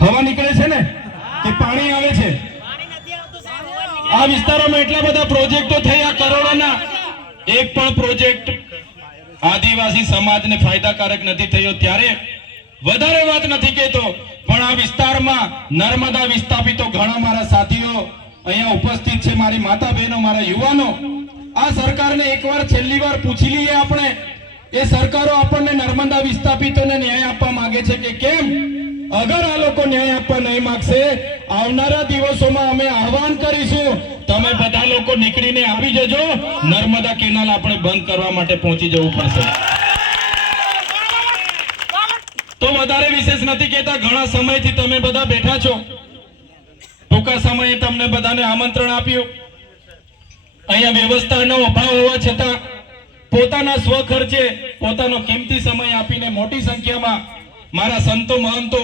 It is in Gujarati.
હવા નીકળે છે ને કે પાણી આવે છે? આ વિસ્તારોમાં એટલા બધા પ્રોજેક્ટો થયા કરોડોના, એક પણ પ્રોજેક્ટ આદિવાસી સમાજને ફાયદાકારક નથી થયો. ત્યારે વધારે વાત નથી કહેતો, પણ આ વિસ્તારમાં નર્મદા વિસ્થાપિતો ઘણા મારા સાથીઓ અહીંયા ઉપસ્થિત છે, મારી માતા બહેનો, મારા યુવાનો. આ સરકારને એકવાર છેલ્લી વાર પૂછી લઈએ આપણે, એ સરકારો આપણને નર્મદા વિસ્થાપિતોને ન્યાય આપવા માંગે છે કે કેમ? અગર આ લોકો ન્યાય આપવા નહીં માંગશે, આવનારા દિવસોમાં અમે આહવાન કરીશું, તમે બધા લોકો નીકળીને આવી જજો, નર્મદા કેનાલ આપણે બંધ કરવા માટે પહોંચી જવું પડશે. તો વધારે વિશેષ નથી કહેતા, ઘણા સમયથી તમે બધા બેઠા છો, ટૂંકા સમયે તમને બધાને આમંત્રણ આપ્યું. અહીંયા વ્યવસ્થાનો અભાવ હોવા છતાં પોતાના સ્વખર્ચે પોતાનો કિંમતી સમય આપીને મોટી સંખ્યામાં મારા સંતો મહંતો